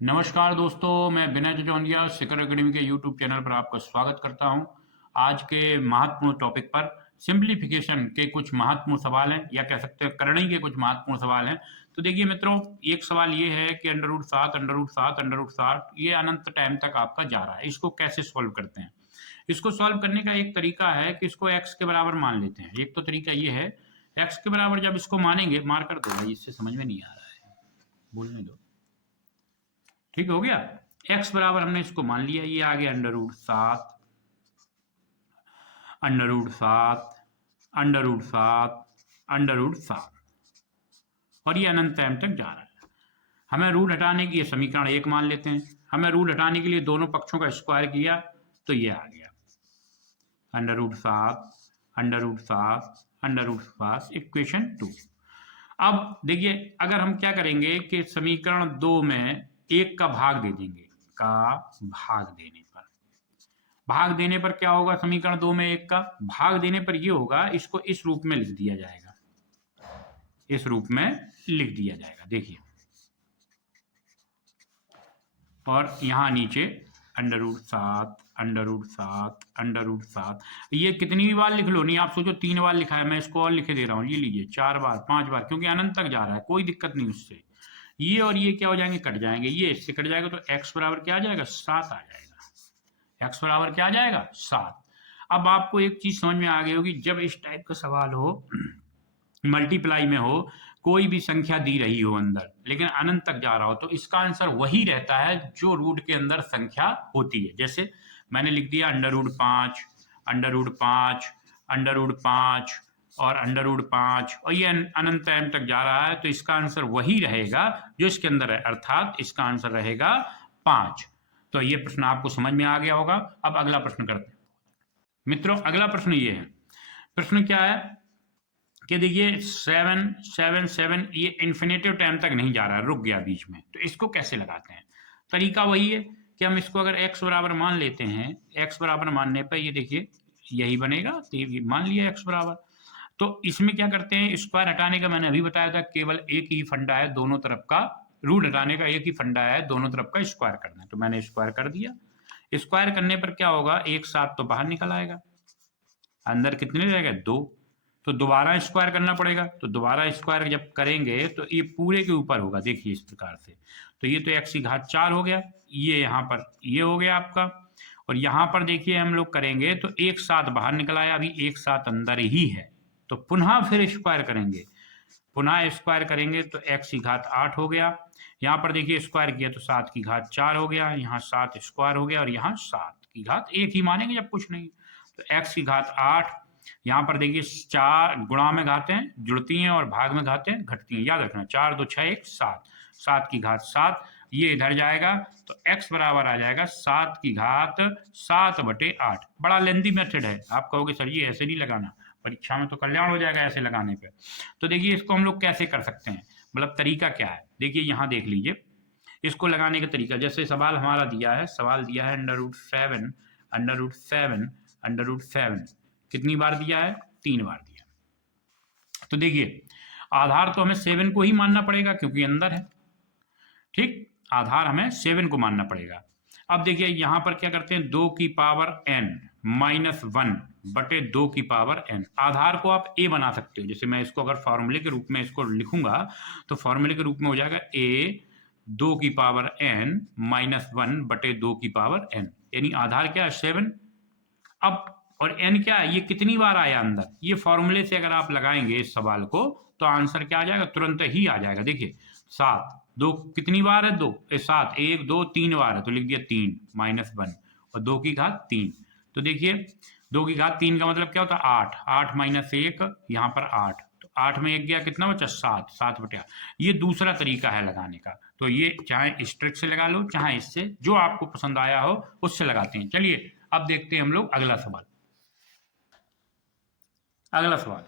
नमस्कार दोस्तों, मैं विनय जजौंदिया शिखर एकेडमी के यूट्यूब चैनल पर आपका स्वागत करता हूं। आज के महत्वपूर्ण टॉपिक पर सिंप्लीफिकेशन के कुछ महत्वपूर्ण सवाल हैं या कह सकते हैं करणी के कुछ महत्वपूर्ण सवाल हैं। तो देखिए मित्रों, एक सवाल ये है कि √7 √7 √7 ये अनंत टाइम तक आपका जा रहा है। इसको कैसे सॉल्व करते हैं? इसको सॉल्व करने का एक तरीका है कि इसको x के बराबर मान लेते हैं। एक तो तरीका ये है, x के बराबर जब इसको मानेंगे, मार कर दो भाई, इससे समझ में नहीं आ रहा है, बोलने दो। ठीक हो गया। x बराबर हमने इसको मान लिया, ये आ गया √7 √7 √7 √7 और ये अनंत टाइम तक जा रहा है। हमें रूट हटाने की ये समीकरण 1 मान लेते हैं। हमें रूट हटाने के लिए दोनों पक्षों का स्क्वायर किया तो ये आ गया √7 √7 √7 इक्वेशन 2। अब देखिए, अगर हम क्या करेंगे कि समीकरण 2 में 1 का भाग दे देंगे, का भाग देने पर क्या होगा? समीकरण 2 में 1 का भाग देने पर ये होगा, इसको इस रूप में लिख दिया जाएगा, इस रूप में लिख दिया जाएगा, देखिए। और यहां नीचे √7 √7 √7, ये कितनी भी बार लिख लो, नहीं आप सोचो 3 बार लिखा है, मैं इसको और लिखे दे रहा हूं, ये लीजिए 4 बार 5 बार, क्योंकि अनंत तक जा रहा है, कोई दिक्कत नहीं उससे। ये और ये क्या हो जाएंगे? कट जाएंगे, ये इससे कट जाएगा तो x बराबर क्या आ जाएगा? 7 आ जाएगा। x बराबर क्या आ जाएगा? 7। अब आपको एक चीज समझ में आ गई होगी, जब इस टाइप का सवाल हो, मल्टीप्लाई में हो, कोई भी संख्या दी रही हो अंदर, लेकिन अनंत तक जा रहा हो, तो इसका आंसर वही रहता है जो रूट के अंदर संख्या होती है। जैसे मैंने लिख दिया √5 √5 √5 और √5, और ये अनंत टाइम तक जा रहा है, तो इसका आंसर वही रहेगा जो इसके अंदर है, अर्थात इसका आंसर रहेगा 5। तो ये प्रश्न आपको समझ में आ गया होगा। अब अगला प्रश्न करते हैं मित्रों। अगला प्रश्न ये है, प्रश्न क्या है कि देखिए 7 7 7 ये इन्फिनेटिव टाइम तक नहीं जा रहा है, रुक गया बीच में, तो इसको कैसे लगाते हैं? तरीका वही है कि हम इसको अगर x बराबर मान लेते हैं, x बराबर मानने पर ये देखिए यही बनेगा, तो ये मान लिया x बराबर। तो इसमें क्या करते हैं, स्क्वायर हटाने का मैंने अभी बताया था, केवल एक ही फंडा है दोनों तरफ का, रूट हटाने का एक ही फंडा है, दोनों तरफ का स्क्वायर करना है, तो मैंने स्क्वायर कर दिया। स्क्वायर करने पर क्या होगा? 1 7 तो बाहर निकल आएगा, अंदर कितने रहेगा? 2, तो दोबारा स्क्वायर करना पड़ेगा, तो दोबारा स्क्वायर जब करेंगे तो ये पूरे के ऊपर होगा, देखिए इस प्रकार से। तो ये तो x की घात 4 हो गया, ये यहाँ पर ये हो गया आपका, और यहाँ पर देखिए हम लोग करेंगे तो 1 7 बाहर निकल आया, अभी 1 7 अंदर ही है, तो पुनः फिर स्क्वायर करेंगे, पुनः स्क्वायर करेंगे तो x की घात 8 हो गया। यहाँ पर देखिए स्क्वायर किया तो 7 की घात 4 हो गया, यहाँ 7 स्क्वायर हो गया, और यहाँ 7 की घात 1 ही मानेंगे जब कुछ नहीं, तो x की घात 8। यहाँ पर देखिए 4 गुणा में घातें जुड़ती हैं और भाग में घातें घटती हैं, याद रखना, 4 2 6 1 7, 7 की घात 7, ये इधर जाएगा तो x बराबर आ जाएगा 7 की घात 7/8। बड़ा लेंदी मेथड है, आप कहोगे सर जी ऐसे नहीं लगाना, परीक्षा में तो कल्याण हो जाएगा ऐसे लगाने पे। तो देखिए इसको हम लोग कैसे कर सकते हैं, मतलब तरीका क्या है, देखिए यहाँ देख लीजिए इसको लगाने का तरीका। जैसे सवाल हमारा दिया है, सवाल दिया है √7 √7 कितनी बार दिया है? 3 बार दिया। तो देखिए आधार तो हमें 7 को ही मानना पड़ेगा क्योंकि अंदर है, ठीक, आधार हमें 7 को मानना पड़ेगा। अब देखिए यहां पर क्या करते हैं, 2 की पावर n -1/2 की पावर n, आधार को आप a बना सकते हो। जैसे मैं इसको अगर फॉर्मूले के रूप में इसको लिखूंगा तो फॉर्मूले के रूप में हो जाएगा a 2 की पावर n -1/2 की पावर n, यानी आधार क्या है? 7। अब और n क्या है? ये कितनी बार आया अंदर, ये फॉर्मूले से अगर आप लगाएंगे इस सवाल को तो आंसर क्या आ जाएगा? तुरंत ही आ जाएगा। देखिए 7 2 कितनी बार है? 2 7 1 2 3 बार है, तो लिख दिया 3 -1 और 2 की घात 3। तो देखिए 2 की घात 3 का मतलब क्या होता है? 8 8 -1, यहाँ पर 8, तो 8 में 1 गया, कितना बचा? 7 7/8। ये दूसरा तरीका है लगाने का, तो ये चाहे इस ट्रिक से लगा लो चाहे इससे, जो आपको पसंद आया हो उससे लगाते हैं। चलिए अब देखते हैं हम लोग अगला सवाल। अगला सवाल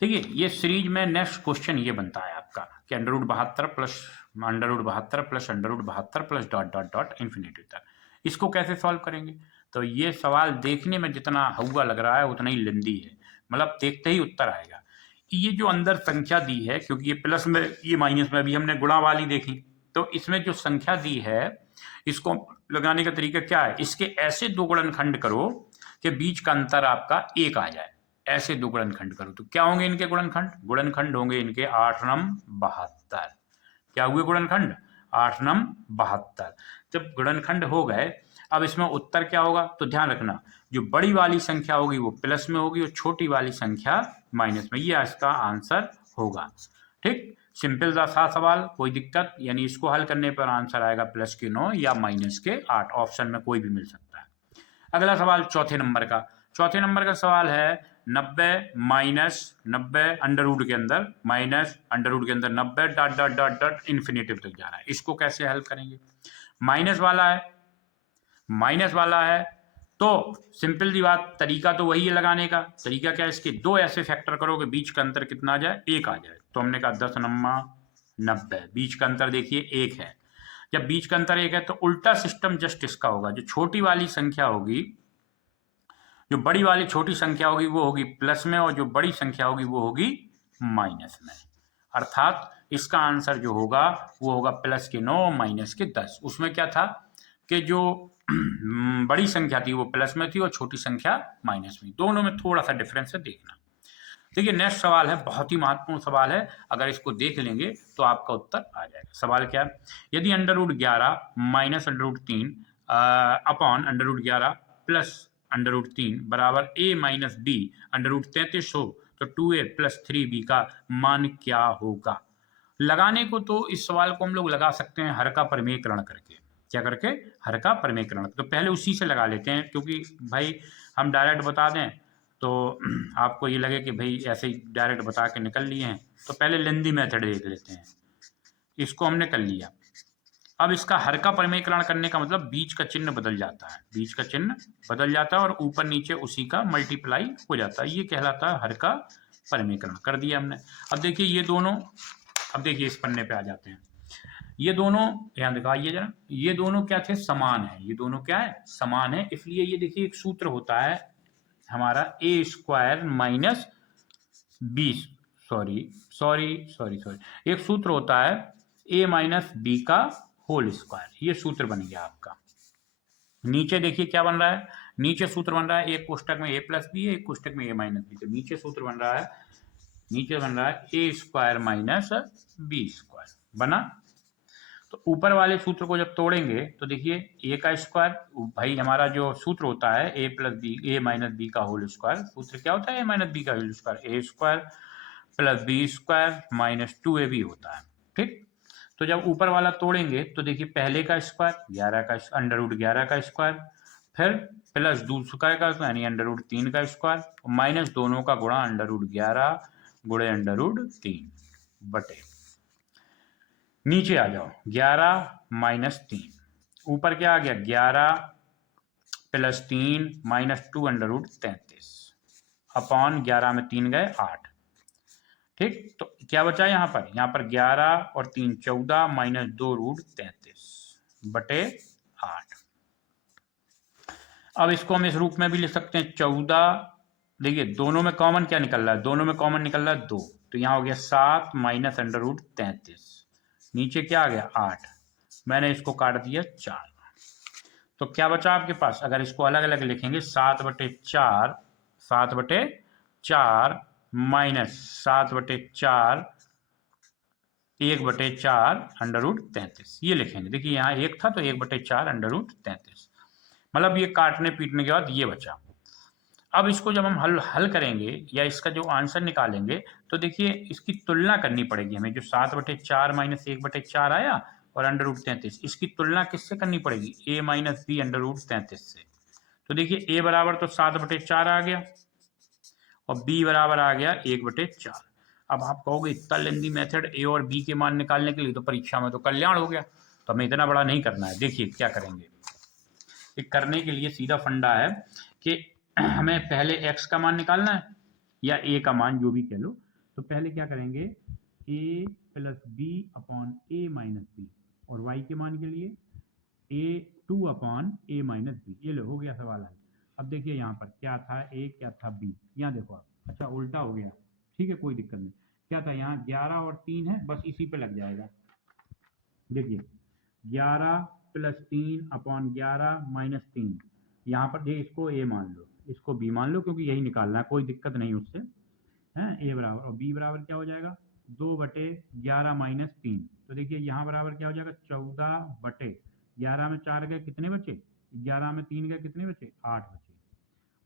देखिए, ये सीरीज में नेक्स्ट क्वेश्चन ये बनता है आपका कि √72 plus √72 plus √72 plus dot dot dot infinity तक, इसको कैसे सॉल्व करेंगे? तो ये सवाल देखने में जितना हौवा लग रहा है उतना ही लेंदी है, मतलब देखते ही उत्तर आएगा। ये जो अंदर संख्या दी है, क्योंकि ये प्लस में ये माइनस में, अभी हमने गुणा वाली देखी, तो इसमें जो संख्या दी है इसको लगाने का तरीका क्या है, इसके ऐसे दो गुणनखंड करो कि बीच का अंतर आपका 1 आ जाए, ऐसे दो गुणनखंड करो। तो क्या होंगे इनके गुणनखंड? गुणनखंड होंगे इनके 8 नम 72। क्या हुए गुणनखंड? 8 नम 72। जब गुणनखंड हो गए, अब इसमें उत्तर क्या होगा? तो ध्यान रखना, जो बड़ी वाली संख्या होगी वो प्लस में होगी और छोटी वाली संख्या माइनस में। ये इसका आंसर होगा। ठीक, सिंपल सा सवाल, कोई दिक्कत, यानी इसको हल करने पर आंसर आएगा प्लस के 9 या माइनस के 8, ऑप्शन में कोई भी मिल सकता है। अगला सवाल चौथे नंबर का। चौथे नंबर का सवाल है 90 माइनस 90 अंडर रूट के अंदर माइनस अंडर रूट के अंदर 90 dot dot dot dot infinitive तक जा रहा है। इसको कैसे हल करेंगे? माइनस वाला है तो सिंपल दी बात, तरीका तो वही है लगाने का। तरीका क्या है? इसके दो ऐसे फैक्टर करो कि बीच का अंतर कितना आ जाए? 1 आ जाए। तो हमने कहा 10 नम्मा 90, बीच का अंतर देखिए 1 है। जब बीच का अंतर 1 है तो उल्टा सिस्टम जस्ट इसका होगा, जो छोटी वाली संख्या होगी, जो बड़ी वाली छोटी संख्या होगी वो होगी प्लस में और जो बड़ी संख्या होगी वो होगी माइनस में। अर्थात इसका आंसर जो होगा वो होगा प्लस के 9 माइनस के 10। उसमें क्या था कि जो बड़ी संख्या थी वो प्लस में थी और छोटी संख्या माइनस में, दोनों में थोड़ा सा डिफरेंस है, देखना। देखिए नेक्स्ट सवाल है, बहुत ही महत्वपूर्ण सवाल है, अगर इसको देख लेंगे तो आपका उत्तर आ जाएगा। सवाल क्या है? यदि under root 11 minus under root 3 upon under root 11 plus under root 3 बराबर a minus B under root 33 हो तो 2a प्लस 3b का मान क्या होगा? लगाने को तो इस सवाल को हम लोग लगा सकते हैं हर का प्रमेयकरण करके। क्या करके? हर का प्रमेयकरण। तो पहले उसी से लगा लेते हैं, क्योंकि भाई हम डायरेक्ट बता दें तो आपको ये लगे कि भाई ऐसे ही डायरेक्ट बता के निकल लिए हैं, तो पहले लेंदी मेथड देख लेते हैं। इसको हमने कर लिया। अब इसका हर का प्रमेयकरण करने का मतलब बीच का चिन्ह बदल जाता है, बीच का चिन्ह बदल जाता है और ऊपर नीचे उसी का मल्टीप्लाई हो जाता है, ये कहलाता है हर का प्रमेयकरण। कर दिया हमने। अब देखिए ये दोनों, अब देखिए इस पन्ने पे आ जाते हैं। ये दोनों ध्यान दिखाइए जरा, ये दोनों क्या थे? समान है। ये दोनों क्या है? समान है। इसलिए ये देखिए एक सूत्र होता है हमारा ए स्क्वायर माइनस बी, सॉरी, एक सूत्र होता है ए माइनस बी का होल स्क्वायर। ये सूत्र बन गया आपका। नीचे देखिए क्या बन रहा है? नीचे सूत्र बन रहा है, एक कोष्टक में ए प्लस बी है, एक कोष्टक में ए माइनस बी। तो नीचे सूत्र बन रहा है, नीचे बन रहा है ए स्क्वायर माइनस बी स्क्वायर बना। तो ऊपर वाले सूत्र को जब तोड़ेंगे तो देखिए ए का स्क्वायर, भाई हमारा जो सूत्र होता है A plus B A minus B का होल स्क्वायर, सूत्र क्या होता है? ए माइनस बी का whole square, A square plus B square minus 2ab होता है। ठीक, तो जब ऊपर वाला तोड़ेंगे तो देखिए पहले का स्क्वायर 11 का अंडर रूट 11 का स्क्वायर, फिर प्लस दूसरा का यानी अंडर रूट 3 का स्क्वायर, माइनस दोनों का गुणा अंडर रूट 11 गुणे अंडर रूट 3 बटे, नीचे आ जाओ 11 माइनस 3, ऊपर क्या आ गया? 11 plus 3 minus 2 under root 33 upon 11 में 3 गए 8। ठीक, तो क्या बचा यहाँ पर? यहाँ पर 11 और 3 14 माइनस 2 रूट 33 बटे 8। अब इसको हम इस रूप में भी लिख सकते हैं 14। देखिए दोनों में कॉमन क्या निकल रहा है? दोनों में कॉमन निकल रहा है 2, तो यहाँ हो गया 7 माइनस अंडर रूट 33, नीचे क्या आ गया? 8, मैंने इसको काट दिया 4। तो क्या बचा आपके पास? अगर इसको अलग अलग लिखेंगे 7 बटे 4, 7 बटे 4 माइनस 7 बटे 4 1 बटे 4 अंडर रूट 33, ये लिखेंगे। देखिए यहाँ 1 था तो 1 बटे 4 अंडर रूट 33, मतलब ये काटने पीटने के बाद ये बचा। अब इसको जब हम हल करेंगे या इसका जो आंसर निकालेंगे तो देखिए इसकी तुलना करनी पड़ेगी हमें। जो 7 बटे 4 माइनस 1 बटे 4 आया और अंडर रूट 33, इसकी तुलना किससे करनी पड़ेगी? ए माइनस बी अंडर रूट 33 से। तो देखिए ए बराबर तो 7 बटे 4 आ गया और बी बराबर आ गया 1 बटे 4। अब आप कहोगे इतना लेंदी मेथड ए और बी के मान निकालने के लिए, तो परीक्षा में तो कल्याण हो गया, तो हमें इतना बड़ा नहीं करना है। देखिए क्या करेंगे, करने के लिए सीधा फंडा है कि हमें पहले x का मान निकालना है या a का मान, जो भी कह लो। तो पहले क्या करेंगे? a plus B upon A minus B, और y के मान के लिए a2 upon A minus B. ये लो, हो गया सवाल है। अब देखिए यहाँ पर क्या था a, क्या था b, यहाँ देखो आप, अच्छा उल्टा हो गया, ठीक है कोई दिक्कत नहीं। क्या था यहाँ? 11 और 3 है, बस इसी पे लग जाएगा। देखिए 11 प्लस 3 अपॉन 11 माइनस 3, यहाँ पर देखिए इसको ए मान लो, इसको बी मान लो, क्योंकि यही निकालना है, कोई दिक्कत नहीं उससे, है। ए बराबर और बी बराबर क्या हो जाएगा, 2/11 माइनस 3। तो देखिए यहाँ बराबर क्या हो जाएगा, 14/11 में 4 गए कितने बचे, 11 में 3 गए कितने बचे, 8 बचे।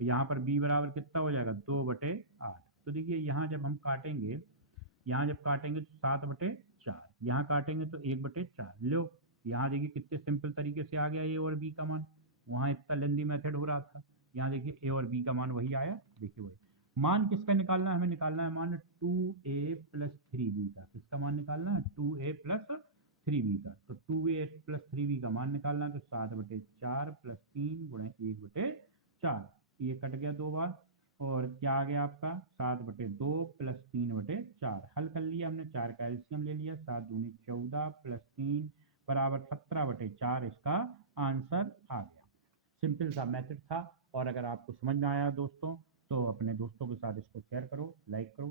तो यहाँ पर b बराबर कितना हो जाएगा, 2/8। तो देखिए यहाँ जब हम काटेंगे, यहाँ जब काटेंगे तो 7/4, यहाँ काटेंगे तो 1/4 लो। यहाँ देखिए कितने सिंपल तरीके से आ गया ए और बी का मान, वहाँ इतना लेंदी मेथड हो रहा था, यहाँ देखिए ए और बी का मान वही आया। देखिए वही मान किसका निकालना है, हमें निकालना है मान 2a प्लस 3b का। किसका मान निकालना है, 2a प्लस 3b का। तो 2a प्लस 3b का मान निकालना है, तो 7/4 प्लस 3 गुणे 1/4, ये कट गया 2 बार, और क्या आ गया आपका 7/2 प्लस 3/4। हल कर लिया हमने, 4 का एलसीएम ले लिया, 7 दूनी 14 प्लस 3 बराबर 17/4, इसका आंसर आ गया। सिंपल सा मेथड था, और अगर आपको समझ में आया दोस्तों तो अपने दोस्तों के साथ इसको शेयर करो, लाइक करो।